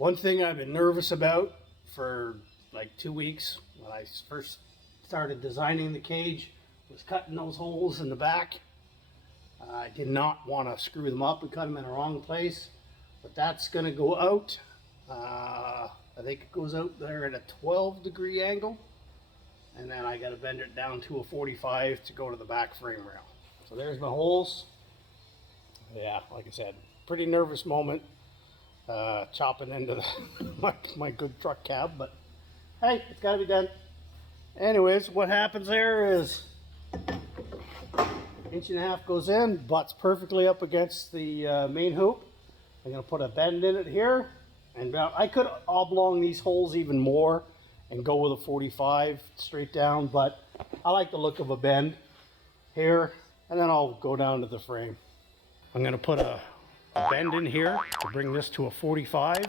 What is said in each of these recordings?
One thing I've been nervous about for like 2 weeks when I first started designing the cage was cutting those holes in the back. I did not want to screw them up and cut them in the wrong place, but that's going to go out. I think it goes out there at a 12-degree angle, and then I got to bend it down to a 45 to go to the back frame rail. So there's my holes. Yeah, like I said, pretty nervous moment. Chopping into my good truck cab, but hey, it's got to be done. Anyways, what happens there is 1.5 inches goes in, butts perfectly up against the main hoop. I'm going to put a bend in it here, and I could oblong these holes even more and go with a 45 straight down, but I like the look of a bend here, and then I'll go down to the frame. I'm going to put a bend in here to bring this to a 45,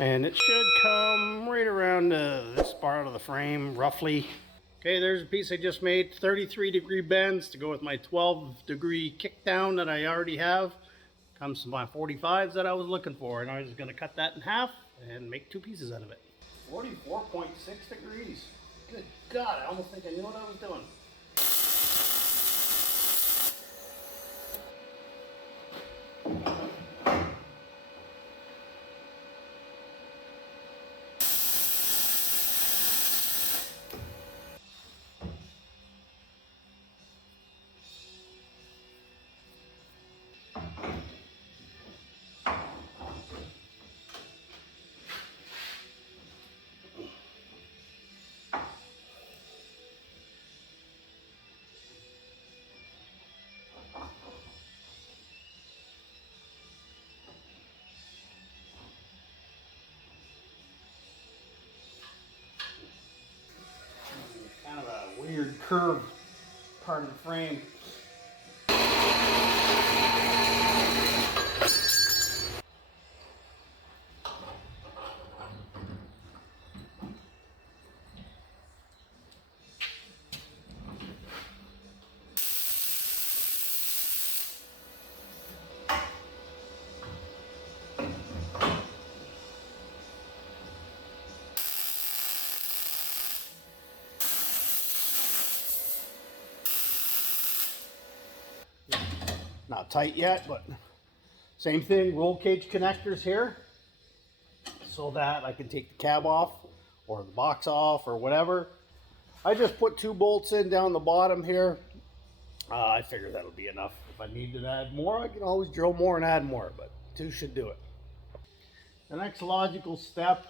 and it should come right around this part of the frame roughly. Okay, there's a piece I just made, 33-degree bends to go with my 12-degree kick down that I already have. Comes to my 45s that I was looking for, and I was going to cut that in half and make 2 pieces out of it. 44.6 degrees. Good God, I almost think I knew what I was doing. Kind of a weird curved part of the frame. Not tight yet, but same thing, roll cage connectors here so that I can take the cab off or the box off or whatever. I just put 2 bolts in down the bottom here. I figure that'll be enough. If I need to add more, I can always drill more and add more, but 2 should do it. The next logical step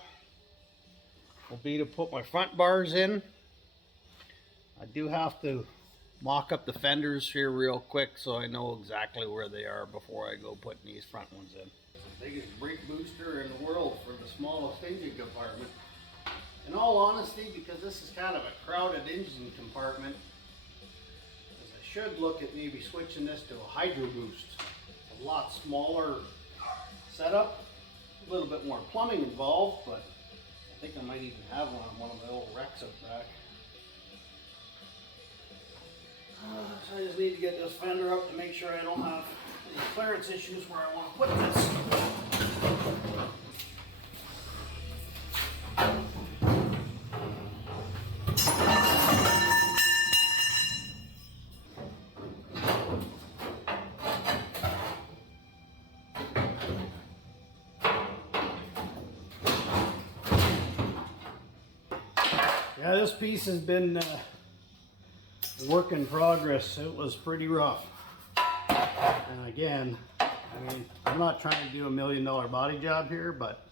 will be to put my front bars in. I do have to mock up the fenders here real quick so I know exactly where they are before I go putting these front ones in. It's the biggest brake booster in the world for the smallest engine compartment. In all honesty, because this is kind of a crowded engine compartment, I should look at maybe switching this to a hydro boost. A lot smaller setup, a little bit more plumbing involved, but I think I might even have one of the old wrecks up back. So I just need to get this fender up to make sure I don't have any clearance issues where I want to put this. Yeah, this piece has been work in progress. It was pretty rough. And again, I mean, I'm not trying to do $1 million body job here, but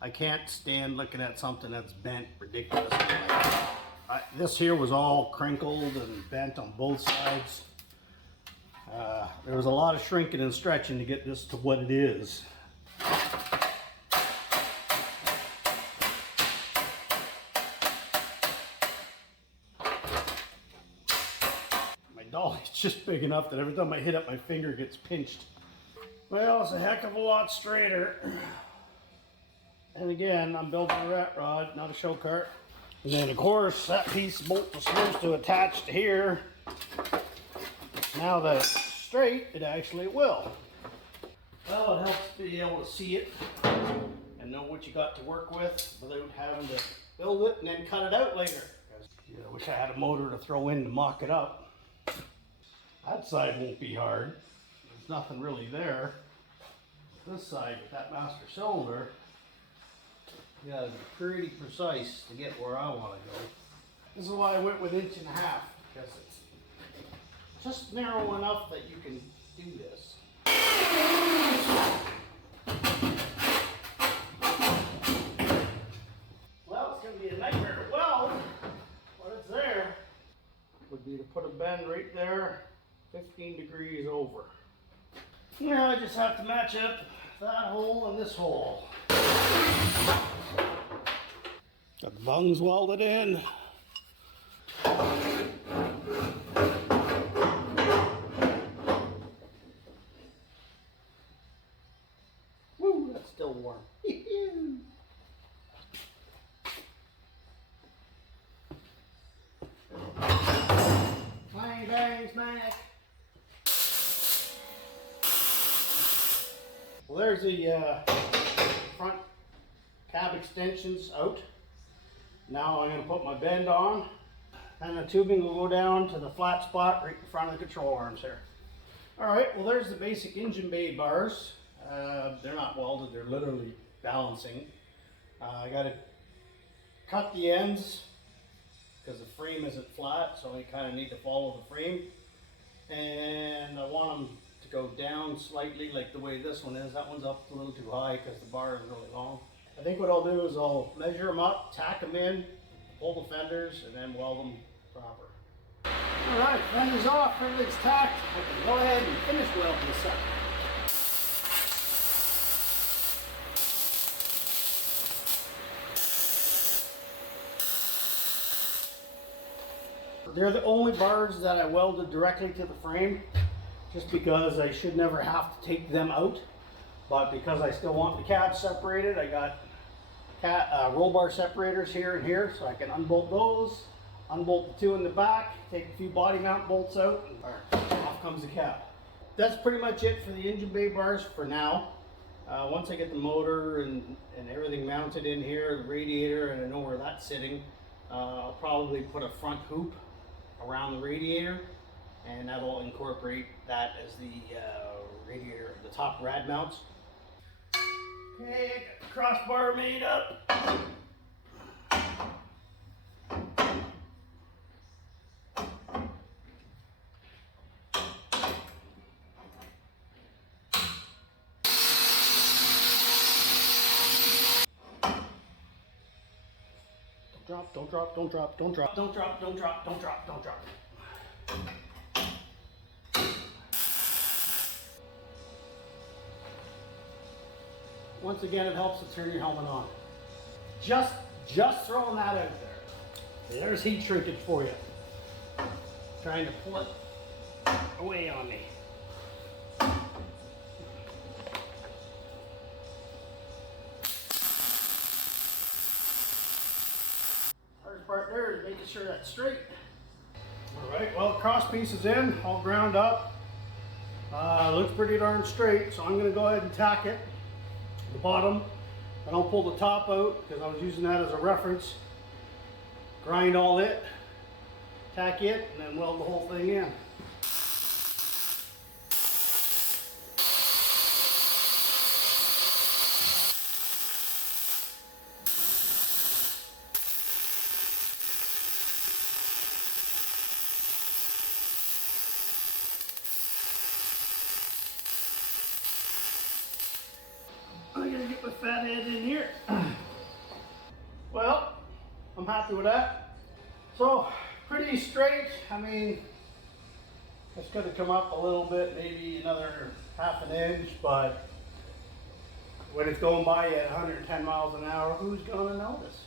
I can't stand looking at something that's bent ridiculously. This here was all crinkled and bent on both sides. There was a lot of shrinking and stretching to get this to what it is. Dolly's just big enough that every time I hit it, my finger gets pinched. Well, it's a heck of a lot straighter. And again, I'm building a rat rod, not a show cart. And then of course, that piece bolt was supposed to attach to here. Now that it's straight, it actually will. Well, it helps be able to see it and know what you got to work with without having to build it and then cut it out later. Yeah, I wish I had a motor to throw in to mock it up. That side won't be hard. There's nothing really there. This side with that master cylinder, you gotta be pretty precise to get where I want to go. This is why I went with 1.5 inches, because it's just narrow enough that you can do this. Well, it's going to be a nightmare to weld, but it's there. Would be to put a bend right there, 15 degrees over. Now I just have to match up that hole and this hole. Got the bungs welded in. Woo, that's still warm. Bang, bang, smack. Well, there's the front cab extensions out. Now I'm going to put my bend on, and the tubing will go down to the flat spot right in front of the control arms here. Alright, well there's the basic engine bay bars. They're not welded, they're literally balancing. I got to cut the ends because the frame isn't flat, so I kind of need to follow the frame. And I want them to go down slightly like the way this one is. That one's up a little too high because the bar is really long. I think what I'll do is I'll measure them up, tack them in, pull the fenders, and then weld them proper. Alright, fenders off, everything's tacked. I can go ahead and finish welding this up. They're the only bars that I welded directly to the frame, just because I should never have to take them out. But because I still want the cab separated, I got roll bar separators here and here, so I can unbolt those, unbolt the two in the back, take a few body mount bolts out, and off comes the cab. That's pretty much it for the engine bay bars for now. Once I get the motor and everything mounted in here, the radiator, and I know where that's sitting, I'll probably put a front hoop around the radiator, and that'll incorporate that as the radiator, the top rad mounts. Okay, I got the crossbar made up. Don't drop, don't drop, don't drop, don't drop, don't drop, don't drop, don't drop. Once again, it helps to turn your helmet on. Just throwing that out there. There's heat shrinkage for you. Trying to pull it away on me. Hardest part there is making sure that's straight. Alright, well the cross piece is in, all ground up. Looks pretty darn straight, so I'm going to go ahead and tack it. The bottom. I don't pull the top out because I was using that as a reference. Grind all it, tack it, and then weld the whole thing in. I'm gonna get my fat head in here. Well, I'm happy with that. So, pretty straight. I mean, it's gonna come up a little bit, maybe another ½ inch, but when it's going by at 110 miles an hour, who's gonna notice?